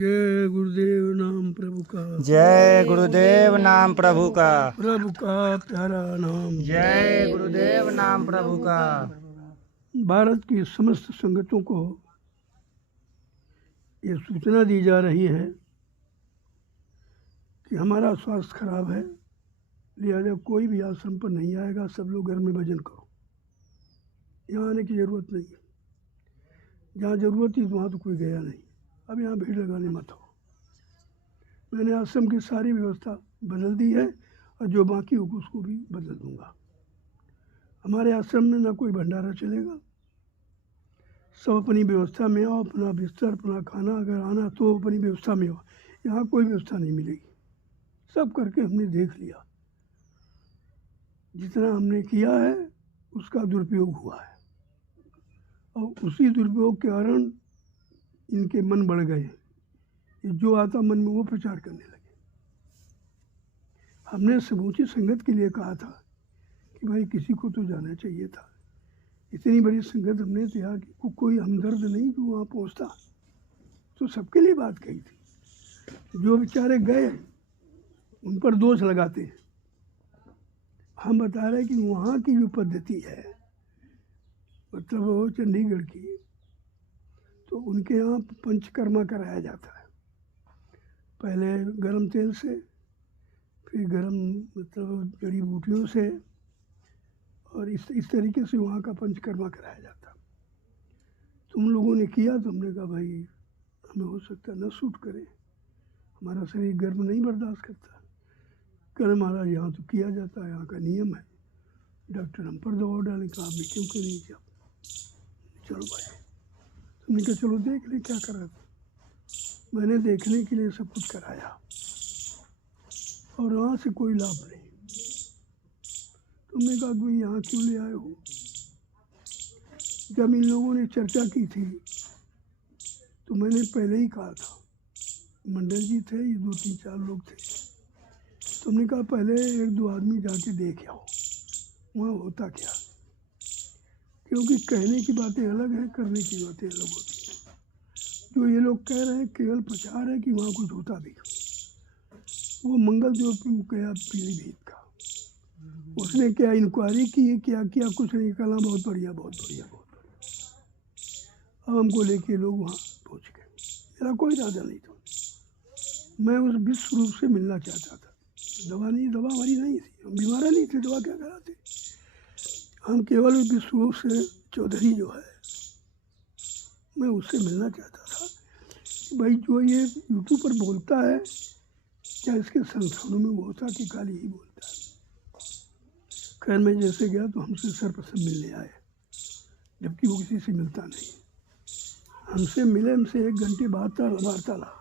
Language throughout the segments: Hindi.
जय गुरुदेव नाम प्रभु का, जय गुरुदेव नाम प्रभु का, प्रभु का प्यारा नाम। जय गुरुदेव नाम प्रभु का। भारत की समस्त संगतों को ये सूचना दी जा रही है कि हमारा स्वास्थ्य खराब है, लिहाजा कोई भी आश्रम पर नहीं आएगा। सब लोग घर में भजन करो, यहाँ आने की ज़रूरत नहीं है। जहाँ ज़रूरत थी वहाँ तो कोई गया नहीं। अब यहाँ भीड़ लगाने मत हो। मैंने आश्रम की सारी व्यवस्था बदल दी है और जो बाकी होगा उसको भी बदल दूंगा। हमारे आश्रम में ना कोई भंडारा चलेगा। सब अपनी व्यवस्था में आओ, अपना बिस्तर, अपना खाना, अगर आना तो अपनी व्यवस्था में हो। यहाँ कोई व्यवस्था नहीं मिलेगी। सब करके हमने देख लिया। जितना हमने किया है उसका दुरुपयोग हुआ है और उसी दुरुपयोग के कारण इनके मन बढ़ गए। जो आता मन में वो प्रचार करने लगे। हमने समूची संगत के लिए कहा था कि भाई किसी को तो जाना चाहिए था। इतनी बड़ी संगत हमने तैयार की, कोई हमदर्द नहीं जो वहाँ पहुँचता, तो सबके लिए बात कही थी। जो बेचारे गए उन पर दोष लगाते हैं। हम बता रहे हैं कि वहाँ की जो पद्धति है, मतलब वो चंडीगढ़ की, तो उनके यहाँ पंचकर्मा कराया जाता है। पहले गरम तेल से, फिर गरम मतलब जड़ी बूटियों से, और इस तरीके से वहाँ का पंचकर्मा कराया जाता। तुम लोगों ने किया तो हमने कहा भाई हमें हो सकता न सूट करे, हमारा शरीर गर्म नहीं बर्दाश्त करता। कल महाराज यहाँ तो किया जाता है, यहाँ का नियम है। डॉक्टर हम पर दबाव डाले, कहा आपने क्यों कर नहीं किया। चलो भाई, तुमने कहा चलो देख ले क्या करा था। मैंने देखने के लिए सब कुछ कराया और वहाँ से कोई लाभ नहीं। तुमने कहा भाई यहाँ क्यों ले आए हो। जब इन लोगों ने चर्चा की थी तो मैंने पहले ही कहा था, मंडल जी थे, ये 2-3-4 लोग थे। तुमने कहा पहले 1-2 आदमी जाके देख आओ वहाँ होता क्या, क्योंकि कहने की बातें अलग हैं, करने की बातें अलग होती हैं। जो ये लोग कह रहे हैं केवल प्रचार है कि वहाँ कुछ होता भी। वो मंगल देव गया पीलीभीत का, उसने क्या इंक्वायरी की, क्या किया, कुछ नहीं, कहा बहुत बढ़िया बहुत बढ़िया बहुत बढ़िया। अब हमको लेके लोग वहाँ पहुँच गए। मेरा कोई इरादा नहीं था। मैं उस विश्व रूप से मिलना चाहता था। दवा हमारी नहीं थी, हम बीमार नहीं थे, दवा क्या कराते। हम केवल विश्व रूप से चौधरी जो है, मैं उससे मिलना चाहता था। भाई जो ये यूट्यूब पर बोलता है, क्या इसके संस्थानों में वो होता कि खाली ही बोलता है। खैर मैं जैसे गया तो हमसे सर्वप्रथम मिलने आए, जबकि वो किसी से मिलता नहीं। हमसे मिले, हमसे 1 घंटे वार्तालाप,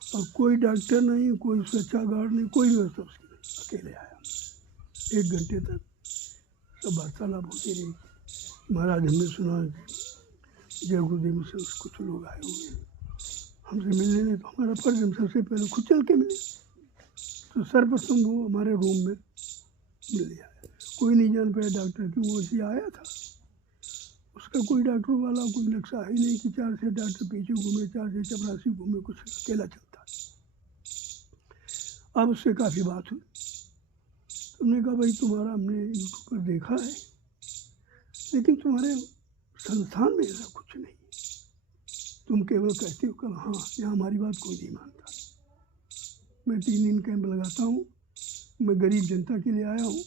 और कोई डॉक्टर नहीं, कोई सुरक्षा गार्ड नहीं, कोई व्यवस्था उसकी नहीं। अकेले आया, 1 घंटे तक सब वार्तालाप होती रही। महाराज हमने सुना जय गुरुदेव से कुछ लोग आए हुए हैं, हमसे मिलने नहीं, तो हमारा फर्ज हम सबसे पहले खुद चल के मिले। तो सर्वप्रथम वो हमारे रूम में मिलने आया। कोई नहीं जान पाया डॉक्टर क्यों, वो ऐसे आया था। उसका कोई डॉक्टर वाला कोई नक्शा ही नहीं कि 4 से डॉक्टर पीछे घूमे, 4 से चपरासी घूमे, कुछ अकेला चलता। अब उससे काफ़ी बात हुई। तुमने कहा भाई तुम्हारा हमने यूट्यूब पर देखा है, लेकिन तुम्हारे संस्थान में ऐसा कुछ नहीं। तुम केवल कहते हो कल हाँ, यहाँ हमारी बात कोई नहीं मानता। मैं 3 दिन कैंप लगाता हूँ, मैं गरीब जनता के लिए आया हूँ।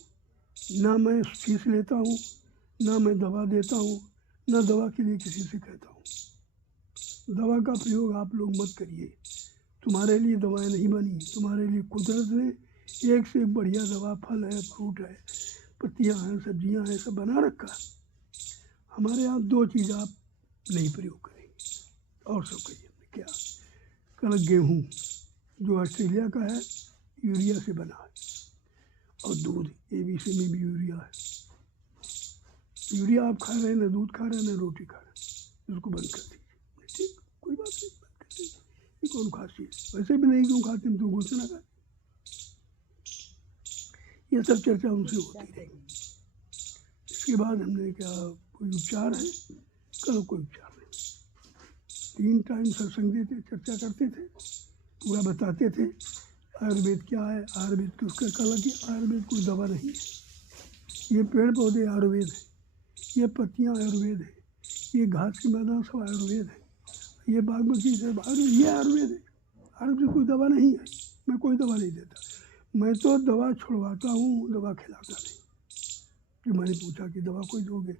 ना मैं फीस लेता हूँ, ना मैं दवा देता हूँ, ना दवा के लिए किसी से कहता हूँ। दवा का प्रयोग आप लोग मत करिए। तुम्हारे लिए दवाएं नहीं बनी, तुम्हारे लिए कुदरत ने एक से एक बढ़िया दवा, फल है, फ्रूट है, पत्तियाँ हैं, सब्जियाँ हैं, सब बना रखा। हमारे यहाँ 2 चीज़ आप नहीं प्रयोग करेंगे और सब करिए। क्या? कल गेहूँ जो ऑस्ट्रेलिया का है, यूरिया से बना है, और दूध ABC में भी यूरिया है। यूरिया आप खा रहे हैं, ना दूध खा रहे हैं, ना रोटी खा रहे हैं, उसको बंद कर दीजिए। ठीक, कोई बात नहीं, बंद कर दीजिए। ये कौन खाती है, वैसे भी नहीं क्यों खाते, तो घोषणा कर। ये सब चर्चा उनसे होती रही। इसके बाद हमने क्या, कोई उपचार है, कल कोई उपचार नहीं। 3 टाइम सत्संग देते, चर्चा करते थे, पूरा बताते थे आयुर्वेद क्या है, आयुर्वेद की उसका कला की आयुर्वेद कोई दवा नहीं है, ये पेड़ पौधे आयुर्वेद है, ये पत्तियाँ आयुर्वेद है, ये घास के मैदान सब आयुर्वेद है, ये बागमती से आयुर्वेद, ये आयुर्वेद है, आयुर्वेद कोई दवा नहीं है। मैं कोई दवा नहीं देता, मैं तो दवा छुड़वाता हूँ, दवा खिलाता नहीं। कि मैंने पूछा कि दवा कोई दोगे,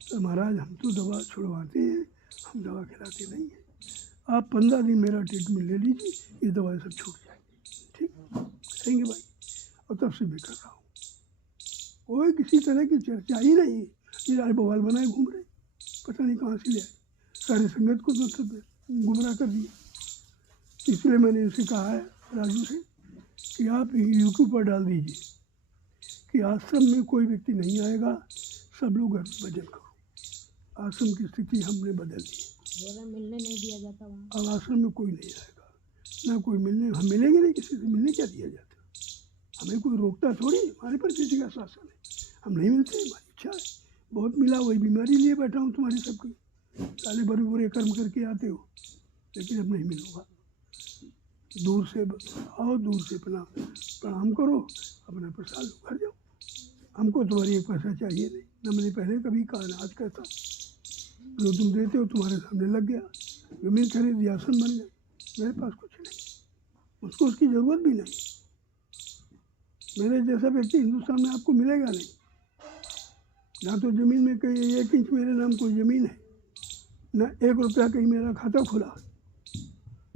तो महाराज हम तो दवा छुड़वाते हैं, हम दवा खिलाते नहीं हैं। आप 15 दिन मेरा ट्रीटमेंट ले लीजिए, ये दवाई सब छूट जाएगी। ठीक कहेंगे भाई, और तब से मैं कर रहा हूँ, कोई किसी तरह की चर्चा ही नहीं। ये राय बवाल बनाए घूम रहे, पता नहीं कहाँ से ले आए, सारी संगत को तो गुमराह कर दिया। इसलिए मैंने उसे कहा है राजू से कि आप यूट्यूब पर डाल दीजिए कि आश्रम में कोई व्यक्ति नहीं आएगा, सब लोग घर में भजन करो। आश्रम की स्थिति हमने बदल दी, मिलने नहीं दिया जाता वहाँ। अब आश्रम में कोई नहीं आएगा, ना कोई मिलने, हम मिलेंगे नहीं, किसी से मिलने क्या दिया जाता, हमें कोई रोकता थोड़ी, हमारे पर किसी का शासन है, हम नहीं मिलते, हमारी इच्छा है। बहुत मिला, वही बीमारी लिए बैठा हूँ तुम्हारी सबकी, साले बड़े बुरे कर्म करके आते हो, लेकिन अब नहीं मिलूँगा। दूर से आओ, दूर से अपना प्रणाम करो, अपना प्रसाद लो, घर जाओ। हमको तुम्हारी एक पैसा चाहिए नहीं, ना मैंने पहले कभी कहा, ना आज कहता। जो तुम देते हो तुम्हारे सामने लग गया, जमीन खरीद, आसन बन गए, मेरे पास कुछ नहीं, उसको उसकी ज़रूरत भी नहीं। मेरे जैसा व्यक्ति हिंदुस्तान में आपको मिलेगा नहीं, ना तो ज़मीन में कहीं 1 इंच मेरे नाम कोई ज़मीन है, ना 1 रुपया कहीं मेरा खाता खुला।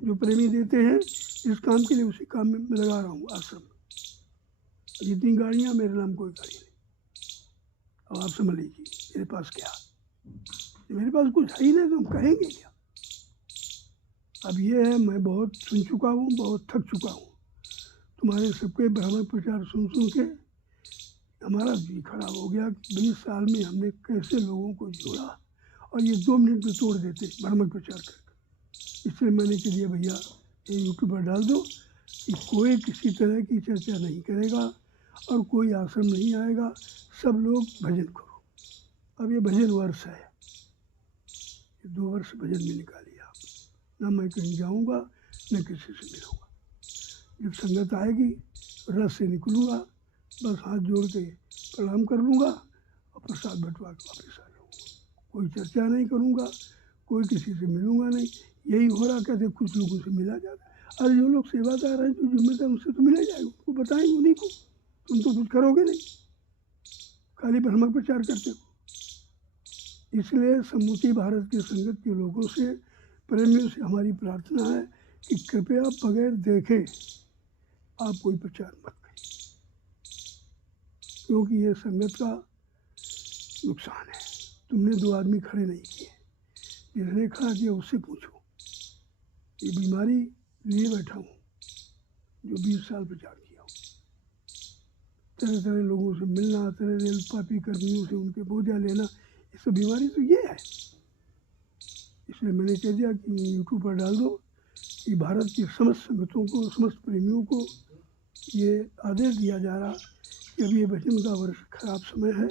जो प्रेमी देते हैं इस काम के लिए, उसी काम में मैं लगा रहा हूँ आश्रम। जितनी गाड़ियाँ, मेरे नाम कोई गाड़ी नहीं। अब आप समझ लीजिए मेरे पास क्या, मेरे पास कुछ है ही नहीं तो हम कहेंगे क्या। अब ये है, मैं बहुत सुन चुका हूँ, बहुत थक चुका हूँ। तुम्हारे सबके भ्रामक प्रचार सुन सुन के हमारा जी खराब हो गया। 20 साल में हमने कैसे लोगों को जोड़ा, और ये 2 मिनट में तोड़ देते भ्रामक प्रचार करके। इसलिए मैंने कह दिया भैया ये यूट्यूब पर डाल दो कि कोई किसी तरह की चर्चा नहीं करेगा और कोई आश्रम नहीं आएगा, सब लोग भजन करो। अब ये भजन वर्ष है, 2 वर्ष भजन में निकालिए आप, ना मैं कहीं जाऊंगा, न किसी से मिलूंगा। जब संगत आएगी रस से निकलूँगा, बस हाथ जोड़ के प्रणाम कर लूँगा और प्रसाद बंटवा के वापस आ जाऊँगा। कोई चर्चा नहीं करूँगा, कोई किसी से मिलूँगा नहीं। यही हो रहा, कहते कुछ लोगों से मिला जाता है। अरे जो लोग सेवादार हैं, जो जिम्मेदार, उनसे तो मिला जाएगा, उनको बताएंगे उन्हीं को। तुम तो कुछ करोगे नहीं, खाली भ्रमक प्रचार करते हो। इसलिए समूची भारत के संगत के लोगों से, प्रेमियों से हमारी प्रार्थना है कि कृपया बगैर देखे आप कोई प्रचार मत करिए, क्योंकि ये संगत का नुकसान है। तुमने 2 आदमी खड़े नहीं किए, जिसने खड़ा किया उससे पूछो। ये बीमारी लिए बैठा हूँ जो 20 साल प्रचार किया हूँ, तरह तरह लोगों से मिलना, तरह तरह पापी कर्मियों से उनके बोझा लेना, ये सब बीमारी तो ये है। इसलिए मैंने कह दिया कि यूट्यूब पर डाल दो कि भारत की समस्त संगतों को, समस्त प्रेमियों को ये आदेश दिया जा रहा कि अब ये भजन का वर्ष खराब समय है,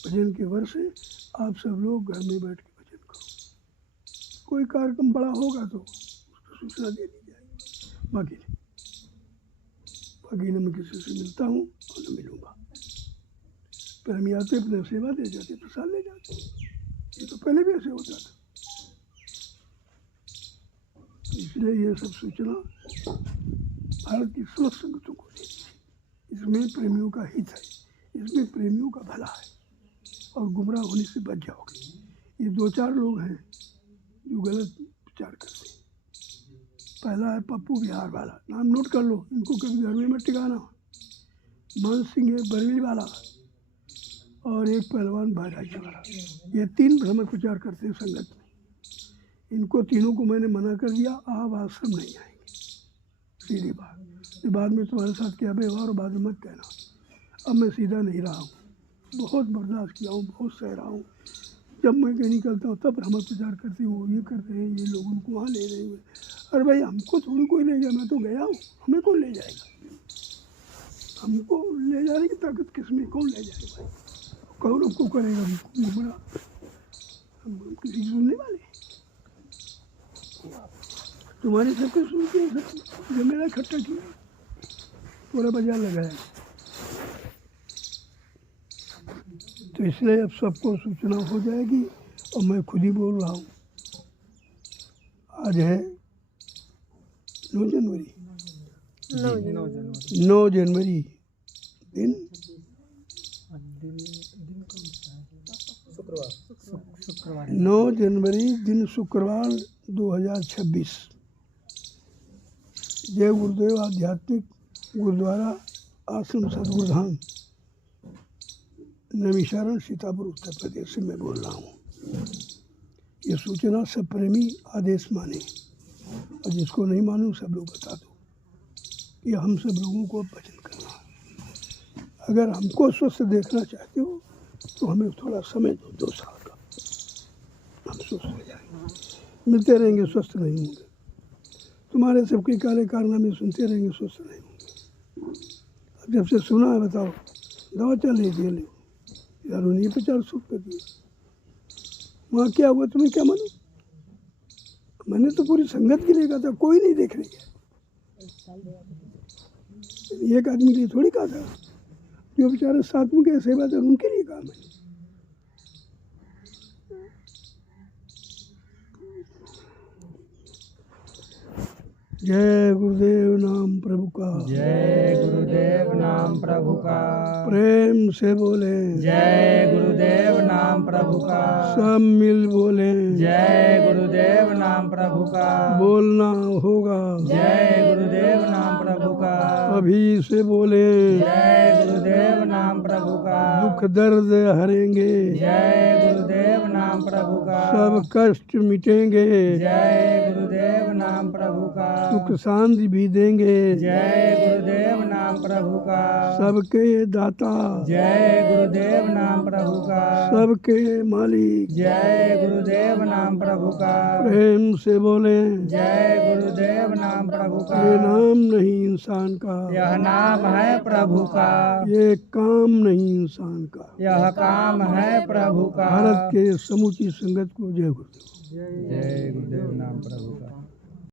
भजन के वर्ष है, आप सब लोग घर में बैठ के भजन करो। कोई कार्यक्रम बड़ा होगा तो उसको सूचना दे दी जाएगी, बाकी न मैं किसी से मिलता हूँ और न मिलूँगा। पर हम आते अपने सेवा दे जाते, प्रसाद ले जाते, ये तो पहले भी ऐसे होता था। इसलिए ये सब सूचना भारत की समस्त संगतों को दे दी। इसमें प्रेमियों का हित है, इसमें प्रेमियों का भला है, और गुमराह होने से बच जाओगे। ये 2-4 लोग हैं जो गलत प्रचार करते हैं। पहला है पप्पू बिहार वाला, नाम नोट कर लो, इनको कभी घर में मत टिकाना। मान सिंह है बरेली वाला, और एक पहलवान बहराइच वाला, ये 3 भ्रमक प्रचार करते हैं संगत में। इनको तीनों को मैंने मना कर दिया, आप आश्रम नहीं आएंगे, सीधी बात। बाद में तुम्हारे साथ क्या व्यवहार, बाद में मत कहना। अब मैं सीधा नहीं रहा हूँ, बहुत बर्दाश्त किया हूँ, बहुत सह रहा हूँ। जब मैं कहीं निकलता हूँ तब भ्रमक प्रचार करती हूँ, ये कर रहे हैं, ये लोग उनको वहाँ ले रहे हैं। अरे भाई हमको थोड़ी कोई ले गया, मैं तो गया हूँ, हमें कौन ले जाएगा? हमको ले जाने की ताकत किसमें, कौन ले जाएगा भाई? कौन हमको करेगा गुमराह? हम किसी की सुनने वाले? तुम्हारे सबके सुन के जो मेरा इकट्ठा किया पूरा बाजार लगाया। तो इसलिए अब सबको सूचना हो जाएगी और मैं खुद ही बोल रहा हूँ। आज है 9 जनवरी। 9 जनवरी दिन 9 जनवरी दिन शुक्रवार 2026। जय गुरुदेव आध्यात्मिक गुरुद्वारा आश्रम सदगुरुधाम नैमिषारण्य सीतापुर उत्तर प्रदेश से मैं बोल रहा हूँ। ये सूचना सब प्रेमी आदेश माने और जिसको नहीं मालूम सब लोग बता दो। ये हम सब लोगों को भजन करना है। अगर हमको स्वस्थ देखना चाहते हो तो हमें थोड़ा समय दो, 2 साल का, हम स्वस्थ हो जाएंगे। मिलते रहेंगे, स्वस्थ नहीं होंगे। तुम्हारे सबके काले कारनामे सुनते रहेंगे, स्वस्थ नहीं होंगे। अब जब से सुना है बताओ, दवा चल रही थी, लो यार उन्हीं पे 400 रुपये दिए। वहाँ क्या हुआ तुम्हें क्या मालूम? मैंने तो पूरी संगत के लिए कहा था, कोई नहीं देखने गया। एक आदमी के लिए थोड़ी कहा था, जो बेचारे साथ में गए सेवादार उनके लिए कहा मैंने। जय गुरुदेव नाम प्रभु का। जय गुरुदेव नाम प्रभु का। प्रेम से बोले जय गुरुदेव नाम प्रभु का। सब मिल बोले जय गुरुदेव नाम प्रभु का। बोलना होगा जय गुरुदेव नाम प्रभु का। अभी से बोले जय गुरुदेव नाम प्रभु का। दुख दर्द हरेंगे जय गुरुदेव नाम प्रभु का। सब कष्ट मिटेंगे जय गुरुदेव नाम प्रभु का। सुख शांति भी देंगे जय गुरुदेव नाम प्रभु का। सबके दाता जय गुरुदेव नाम प्रभु का। सबके मालिक जय गुरुदेव नाम प्रभु का। प्रेम से बोले जय गुरुदेव नाम प्रभु का। ये नाम नहीं इंसान का, यह नाम है प्रभु का। ये काम नहीं इंसान का। यह काम है प्रभु का। भारत के समूची संगत को जय गुरुदेव। जय गुरुदेव नाम प्रभु का।